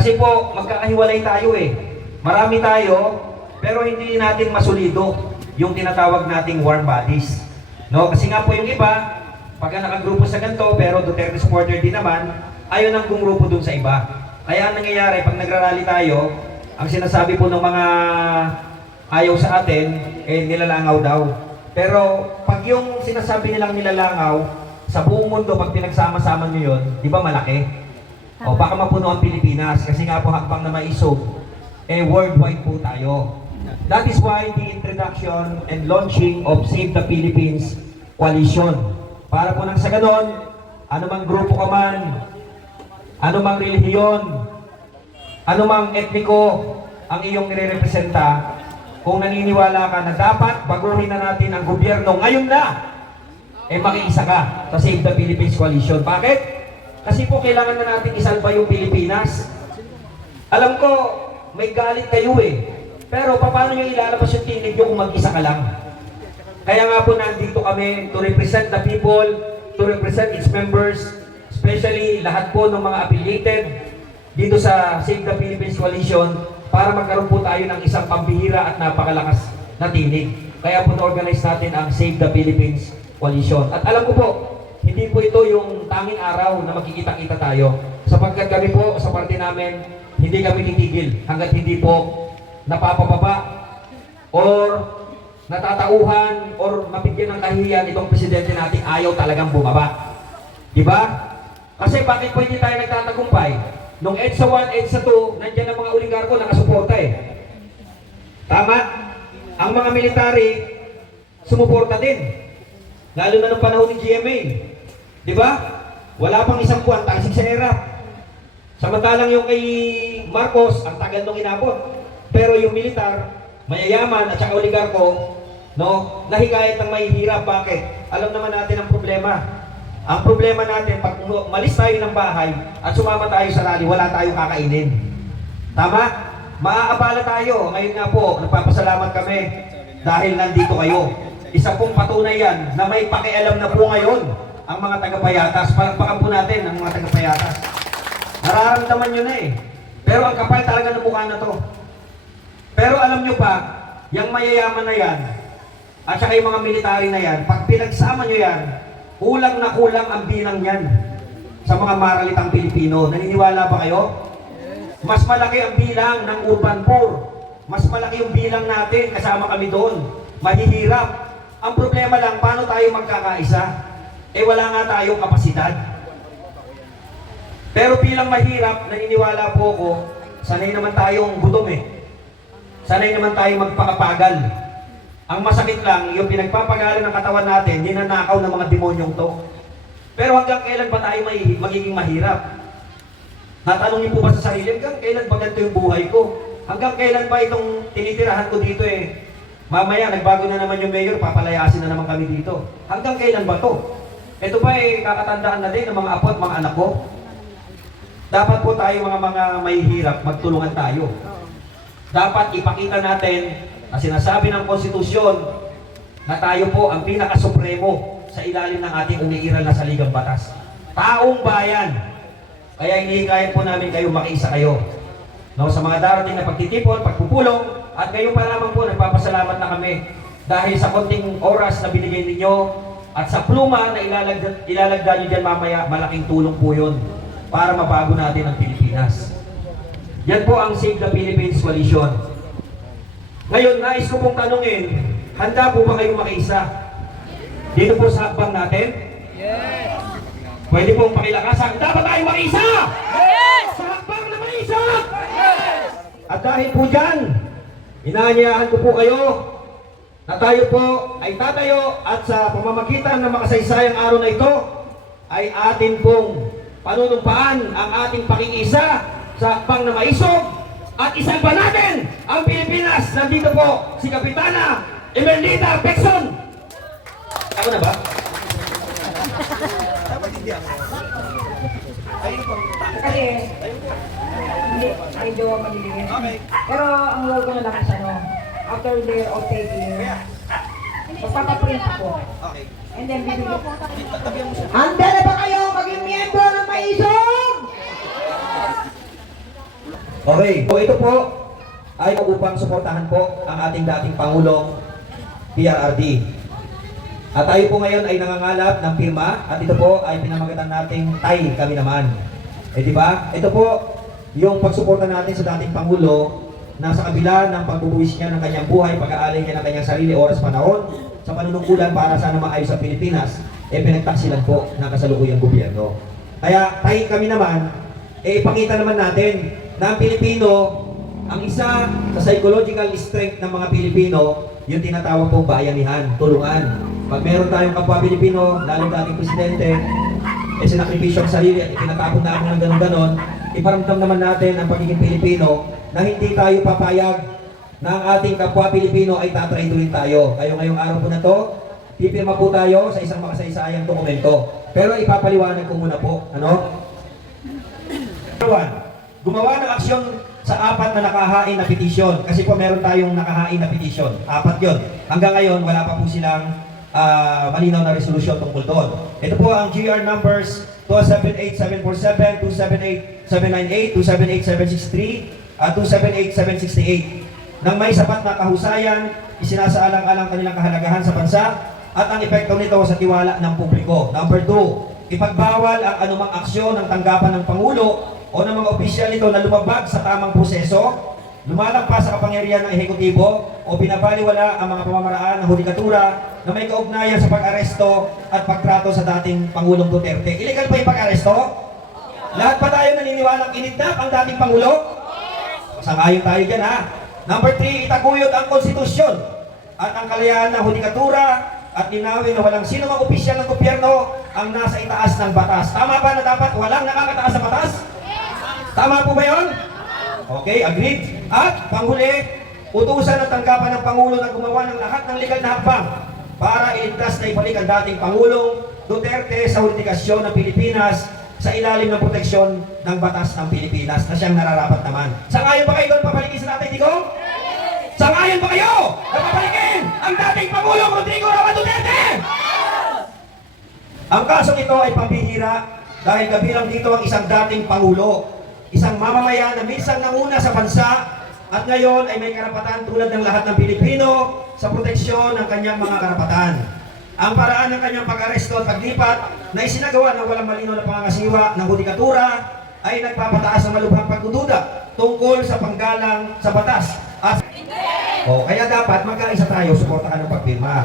Kasi po, magkakahiwalay tayo eh. Marami tayo, pero hindi natin masulido yung tinatawag nating warm bodies. No? Kasi nga po yung iba, pagka nakagrupo sa ganito, pero Duterte supporter din naman, ayaw nang gumrupo dun sa iba. Kaya ang nangyayari, pag nagrarally tayo, ang sinasabi po ng mga ayaw sa atin, eh nilalangaw daw. Pero pag yung sinasabi nilang nilalangaw, sa buong mundo, pag pinagsama-sama nyo yun, di ba malaki? O baka mapuno ang Pilipinas, kasi nga po hakbang na maisog, eh worldwide po tayo. That is why the introduction and launching of Save the Philippines Coalition. Para po nang sa ganon, anumang grupo ka man, anumang relihiyon, anumang etniko ang iyong nire-representa, kung naniniwala ka na dapat baguhin na natin ang gobyerno ngayon na, eh makiisa ka sa Save the Philippines Coalition. Bakit? Kasi po kailangan na natin isalba yung Pilipinas. Alam ko, may galit kayo eh. Pero paano nyo ilalabas yung tinig nyo kung mag-isa ka lang? Kaya nga po nandito kami to represent the people, to represent its members, especially lahat po ng mga affiliated dito sa Save the Philippines Coalition para magkaroon po tayo ng isang pambihira at napakalakas na tinig. Kaya po na-organize natin ang Save the Philippines Coalition. At alam ko po, hindi po ito yung tanging araw na magkikita-kita tayo. Sapagkat kami po sa parte namin, hindi kami titigil hanggat hindi po napapababa or natatauhan or mabigyan ng kahihiyan itong presidente natin ayaw talagang bumaba. Diba? Kasi bakit po hindi tayo nagtatagumpay? Nung EDSA 1, EDSA 2, nandiyan ang mga oligarko nakasuporta eh. Tama? Ang mga military, sumuporta din. Lalo na nung panahon ni GMA. Diba? Wala pang isang buwan, tasig sa era. Samantalang yung kay Marcos, ang tagal nung inabot. Pero yung militar, mayayaman at saka oligarko, no, nahikayat ng mahihirap. Bakit? Alam naman natin ang problema. Ang problema natin, pag malis tayo ng bahay at sumama tayo sa rally, wala tayong kakainin. Tama? Maaabala tayo. Ngayon nga po, nagpapasalamat kami dahil nandito kayo. Isa pong patunay yan na may pakialam na po ngayon ang mga taga-Payatas. Palakpakan po natin ang mga taga-Payatas. Nararamdaman nyo na eh. Pero ang kapal talaga ng mukha na to. Pero alam nyo pa, yung mayayaman na yan, at saka yung mga military na yan, pag pinagsama nyo yan, kulang na kulang ang bilang yan sa mga maralitang Pilipino. Naniniwala ba kayo? Mas malaki ang bilang ng urban poor. Mas malaki yung bilang natin, kasama kami doon. Mahihirap. Ang problema lang, paano tayo magkakaisa? Eh wala nga tayong kapasidad. Pero bilang mahirap, naniniwala po ako, sanay naman tayong gutom eh. Sanay naman tayong magpakapagal. Ang masakit lang, yung pinagpapagalan ng katawan natin, ninanakaw ng mga demonyong to. Pero hanggang kailan ba tayo magiging mahirap? Natanongin po ba sa sarili, hanggang kailan ba ganito yung buhay ko? Hanggang kailan ba itong tinitirahan ko dito eh? Mamaya, nagbago na naman yung mayor, papalayasin na naman kami dito. Hanggang kailan ba to? Ito ba eh, kakatandaan na din ng mga apo at mga anak ko? Dapat po tayo mga mahihirap, magtulungan tayo. Dapat ipakita natin na sinasabi ng konstitusyon na tayo po ang pinakasupremo sa ilalim ng ating umiiral na saligang batas. Taong bayan. Kaya hinihikayan po namin kayo, makiisa kayo. No, sa mga darating na pagtitipon, pagpupulong, at ngayon pa lamang po, nagpapasalamat na kami dahil sa konting oras na binigay ninyo at sa pluma na ilalagda nyo dyan mamaya, malaking tulong po yun para mabago natin ang Pilipinas. Yan po ang Save the Philippines Coalition. Ngayon, nais ko pong tanungin, handa po ba kayong makiisa? Dito po sa hakbang natin? Yes! Pwede pong pakilakasan, dapat tayong makiisa! Yes! Sa hakbang na makiisa! Yes! At dahil po dyan, inaanyayahan ko po kayo na tayo po ay tatayo at sa pamamagitan ng makasaysayang araw na ito ay atin pong panunumpaan ang ating pakikisa sa hakbang na maisog at isalba natin ang Pilipinas. Nandito po si Kapitana Emelita Becson. Ako na ba? Kasi, hindi, medyo maliligin. Okay. Pero ang logo na lang is ano, after their of taking, magpapaprint ako. Okay. And then bibigyan. Handa na ba kayo maging miyembro ng Maisog? Okay, so ito po ay upang suportahan po ang ating dating Pangulong PRRD. At tayo po ngayon ay nangangalap ng pirma at ito po ay pinamagatan nating tay kami naman. Eh di ba? Ito po yung pagsuporta natin sa dating Pangulo na sa kabila ng pagbubuwis niya ng kanyang buhay, pag-aalay niya ng kanyang sarili, oras, panahon sa panunungkulan para sana maayos ang Pilipinas, eh pinagtaksilan po ng kasalukuyang gobyerno. Kaya tayo kami naman, eh ipakita naman natin na ang Pilipino, ang isa sa psychological strength ng mga Pilipino, yung tinatawag pong bayanihan, tulungan. Pag meron tayong kapwa Pilipino, lalo dating presidente, eh sinakripisyo ang sarili at itinatapon namin ng ganon-ganon, iparamdam naman natin ang pagiging Pilipino na hindi tayo papayag na ang ating kapwa Pilipino ay tatraidorin tayo. Kayo ngayong araw po na to, pipirma po tayo sa isang makasaysayang dokumento. Pero ipapaliwanag ko muna po, ano? Gumawa ng aksyon sa 4 na nakahain na petisyon. Kasi po meron tayong nakahain na petisyon. 4 yon. Hanggang ngayon, wala pa po silang malinaw na resolusyon tungkol doon. Ito po ang GR numbers 278747, 278798, 278763, at 278768. Nang may sapat na kahusayan, isinasaalang-alang kanilang kahalagahan sa bansa at ang epekto nito sa tiwala ng publiko. Number 2, ipagbawal ang anumang aksyon ng tanggapan ng Pangulo o ng mga opisyal nito na lumabag sa tamang proseso, lumalagpas sa kapangyarihan ng ehekutibo o binabaliwala ang mga pamamaraan ng hudikatura na may kaugnayan sa pag-aresto at pagtrato sa dating Pangulong Duterte. Illegal ba yung pag-aresto? Lahat pa tayo naniniwalang inidnap ang dating Pangulo? Sangayon tayo dyan ha. Number 3, itaguyod ang konstitusyon at ang kalayaan ng hudikatura at linawin na walang sino mang opisyal ng gobyerno ang nasa itaas ng batas. Tama ba na dapat walang nakakataas sa batas? Tama po ba yun? Okay, agreed. At panghuli, utusan ng tanggapan ng Pangulo na gumawa ng lahat ng legal na hakbang para iligtas na ibalik ang dating Pangulong Duterte sa jurisdikasyon ng Pilipinas sa ilalim ng proteksyon ng batas ng Pilipinas na siyang nararapat naman. Sangayon ba kayo doon papalikin sa Tatay Digong? Sangayon ba kayo na papalikin ang dating Pangulong Rodrigo Roa Duterte? Ang kasong ito ay pambihira dahil kabilang dito ang isang dating Pangulo, isang mamamayan na minsan nanguna sa bansa at ngayon ay may karapatan tulad ng lahat ng Pilipino sa proteksyon ng kanyang mga karapatan. Ang paraan ng kanyang pag-aresto at paglipat na isinagawa ng walang malinaw na pangangasiwa ng hudikatura ay nagpapataas ng malubhang pagdududa tungkol sa panggalang sa batas. At kaya dapat magkaisa tayo, suportahan ng pagpirma.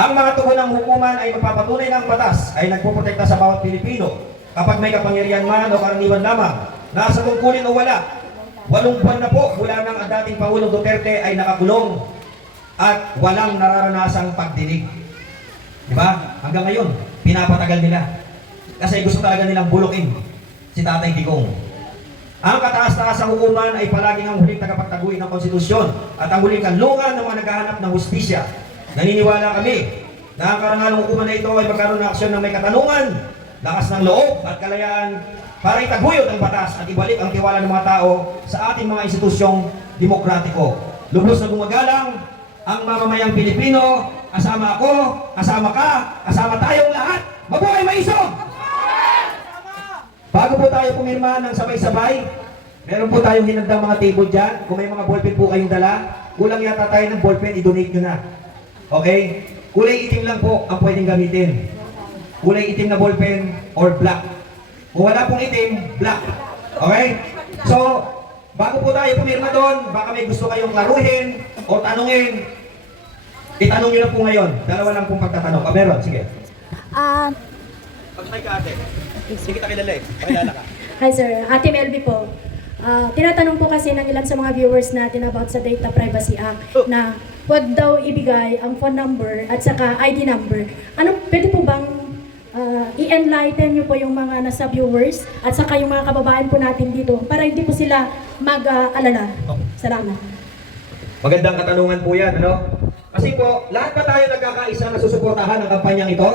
Ang mga tugon ng hukuman ay magpapatunay ng batas ay nagpoprotekta sa bawat Pilipino kapag may kapangyarihan man o karaniwan lamang, nasa tungkulin o wala. 8 buwan na po mula nang ang dating Pangulong Duterte ay nakakulong at walang nararanasang pagdinig. Diba? Hanggang ngayon, pinapatagal nila. Kasi gusto talaga nilang bulukin si Tatay Digong. Ang kataas-taasang hukuman ay palaging ang huling tagapagtaguin ng konstitusyon at ang huling kanlungan ng mga naghahanap ng hustisya. Naniniwala kami na ang karangalang hukuman na ito ay magkaroon ng aksyon ng may katanungan, lakas ng loob at kalayaan para itaguyod ang batas at ibalik ang tiwala ng mga tao sa ating mga institusyong demokratiko. Lubos na gumagalang ang mamamayang Pilipino, kasama ako, kasama ka, kasama tayong lahat. Mabuhay Maisog! Bago po tayo pumirma ng sabay-sabay, meron po tayong hinandang mga table dyan. Kung may mga ballpen po kayong dala, kulang yata tayo ng ballpen, i-donate nyo na. Okay? Kulay itim lang po ang pwedeng gamitin. Kulay itim na ballpen or black. Kung wala pong itim, black. Okay? So, bago po tayo pumirma doon, baka may gusto kayong klaruhin o tanungin, itanong nyo na po ngayon. Dalawa lang pong pagtatanong. Meron, sige. Pag may ka ate, hindi kita kilala eh. Pakilala ka. Hi sir, Ate Melby po. Tinatanong po kasi ng ilan sa mga viewers natin about sa Data Privacy Act na huwag daw ibigay ang phone number at saka ID number. Ano, pwede po bang i-enlighten nyo po yung mga nasa viewers at saka yung mga kababayan po natin dito para hindi po sila mag-alala? Salamat. Magandang katanungan po yan, ano? Kasi po, lahat pa tayo nagkakaisa na susuportahan ang kampanyang ito?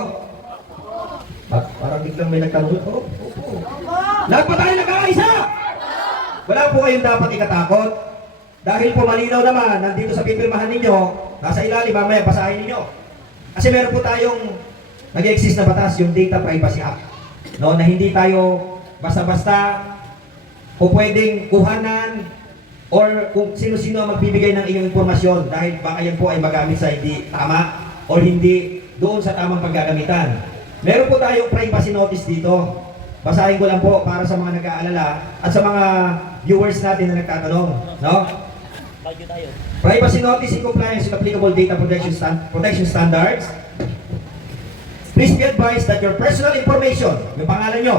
Parang biglang may nagtanong. Lahat pa tayo nagkakaisa! Wala po kayong dapat ikatakot. Dahil po malinaw naman, nandito sa pipirmahan ninyo, nasa ilalim, mamaya basahin ninyo. Kasi meron po tayong nag-exist na batas, yung Data Privacy Act. No, na hindi tayo basta-basta o pwedeng kuhanan or kung sino-sino ang magbibigay ng iyong impormasyon dahil baka yan po ay magamit sa hindi tama o hindi doon sa tamang paggagamitan. Meron po tayong privacy notice dito. Basahin ko lang po para sa mga nag-aalala at sa mga viewers natin na nagtatanong, no? Privacy notice in compliance with applicable data protection standards. Please be advised that your personal information, yung pangalan nyo,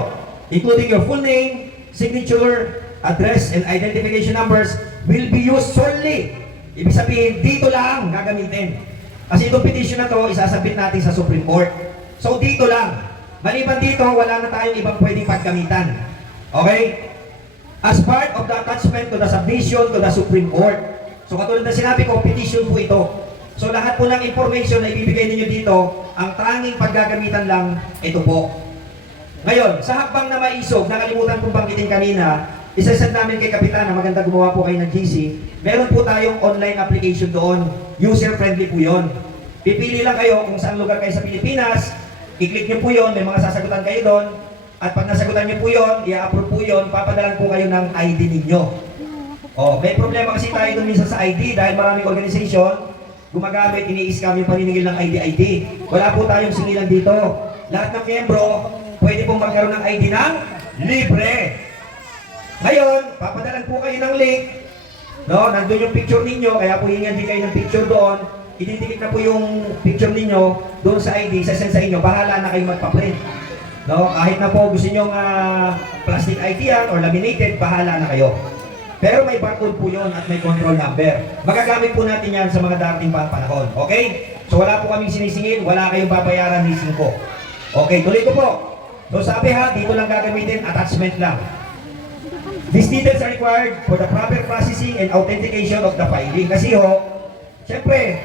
including your full name, signature, address, and identification numbers will be used solely. Ibig sabihin, dito lang gagamitin. Kasi itong petition na to, isasabit natin sa Supreme Court. So dito lang. Maliban dito, wala na tayong ibang pwedeng paggamitan. Okay? As part of the attachment to the submission to the Supreme Court. So katulad na sinabi ko, petition po ito. So lahat po ng information na ibibigay ninyo dito, ang tanging paggagamitan lang, ito po. Ngayon, sa hakbang na maisog, nakalimutan kong banggitin kanina, isasend namin kay Kapitana, maganda gumawa po kayo ng GC, meron po tayong online application doon. User-friendly po yun. Pipili lang kayo kung saan lugar kayo sa Pilipinas, i-click nyo po yun, may mga sasagutan kayo doon, at pag nasagutan nyo po yun, i-approve po yun, papadalan po kayo ng ID ninyo. Oh, may problema kasi tayo doon minsan sa ID dahil maraming organization gumagamit, ini-scam yung paniningil ng ID. Wala po tayong singilan dito. Lahat ng miyembro, pwede pong magkaroon ng ID ng libre. Ngayon, papadalan po kayo ng link. No, nandun yung picture ninyo, kaya po hingan din kayo ng picture doon. Ididikit na po yung picture ninyo doon sa ID, sasend sa inyo, bahala na kayo magpa-print. No, kahit na po gusto nyo plastic ID yan or laminated, bahala na kayo. Pero may barcode po yun at may control number. Magagamit po natin yan sa mga darating pa panahon. Okay? So wala po kaming sinisingil, wala kayong babayaran ni 5. Okay, tuloy ko po. So sabi ha, dito lang gagamitin, attachment lang. These details are required for the proper processing and authentication of the filing. Kasi ho, syempre,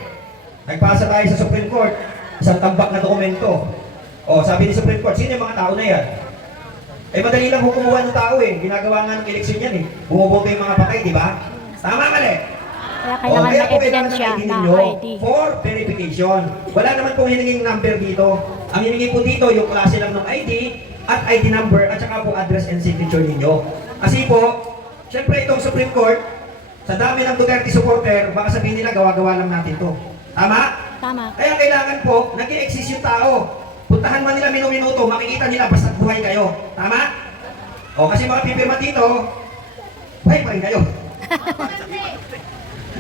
nagpasa tayo sa Supreme Court, isang tambak na dokumento. O, sabi ni Supreme Court, sino yung mga tao na yan? Eh, madali lang kumuha ng tao eh. Ginagawa nga ng eleksyon yan eh. Bumuboto yung mga patay, di ba? Tama, mali? Kaya kailangan ng ebidensya na ID. For verification. Wala naman pong hininging number dito. Ang hiningi po dito, yung klase lang ng ID at ID number at saka po address and signature ninyo. Kasi po, syempre itong Supreme Court, sa dami ng Duterte supporter, baka sabihin nila gawa-gawa lang natin to. Tama? Tama. Kaya kailangan po, nag-i-exist yung tao. Puntahan man nila minuto, makikita nila basta buhay kayo. Tama? O kasi mga pipirma dito, buhay pa rin kayo.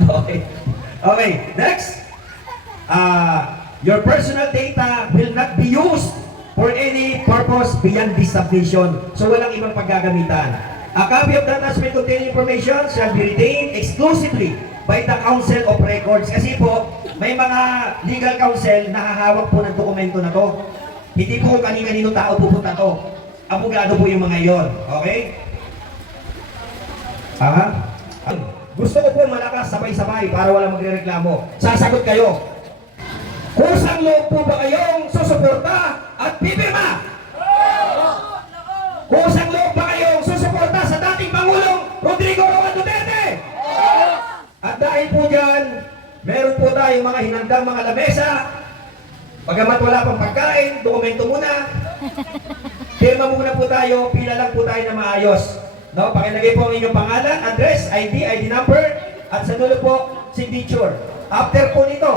Okay. Okay, next. Your personal data will not be used for any purpose beyond this submission. So walang ibang paggagamitan. A copy of the attachment containing information shall be retained exclusively by the Council of Records. Kasi po, may mga legal counsel na hahawak po ng dokumento na to. Hindi po kanino tao pupunta to. Abogado po yung mga yon. Okay? Aha? Gusto ko po malakas sabay-sabay para walang magrereklamo. Sasagot kayo. Kusang loob po ba kayong susuporta at pipirma? Kusang loob ba kayong susuporta sa dating Pangulong Rodrigo Roa Duterte? At dahil po dyan, meron po tayong mga hinandang mga lamesa. Pagamat wala pang pagkain, dokumento muna. Pirma muna po tayo, pila lang po tayo na maayos. No, pakilagay po ang inyong pangalan, address, ID number, at sa dulo po, signature. After po nito,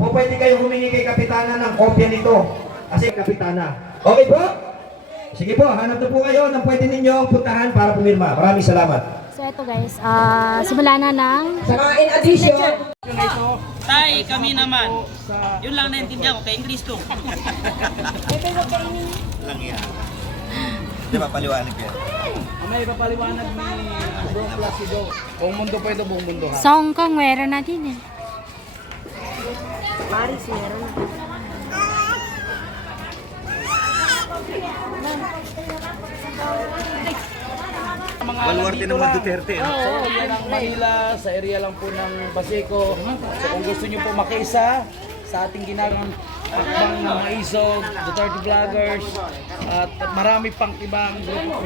po pwede kayo humingi kay Kapitana ng kopya nito. Kasi Kapitana. Okay po? Sige po, hanap na po kayo ng pwede ninyo puntahan para pumirma. Maraming salamat. So ito guys, simula na ng Saka in addition, Tay, kami naman. Yun lang naintindihan ko, kay English to. Lang yan. Di ba paliwanag yan? May papaliwanag ni Bro Placido. Buong mundo po ito, buong mundo ha. Song Kong, meron natin eh. Baluarte ng mga Duterte. No? So, yan ang Manila, sa area lang po ng Baseco. So, kung gusto nyo po makiisa sa ating ginagawang hakbang ng mga isog, Duterte Vloggers, at marami pang ibang grupo.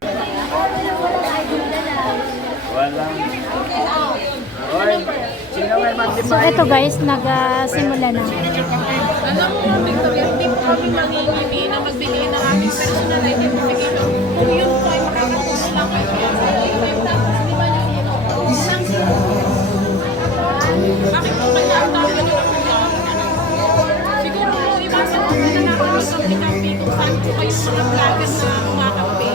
So ito guys, nagsimula na. Alam mo, Victoria, hindi po kami manginginig na magbigay ng aming personal identification. Kung yun po ay makakatulong lang kayo sa kampi kung saan po kayong mga vlogger na kumakampi.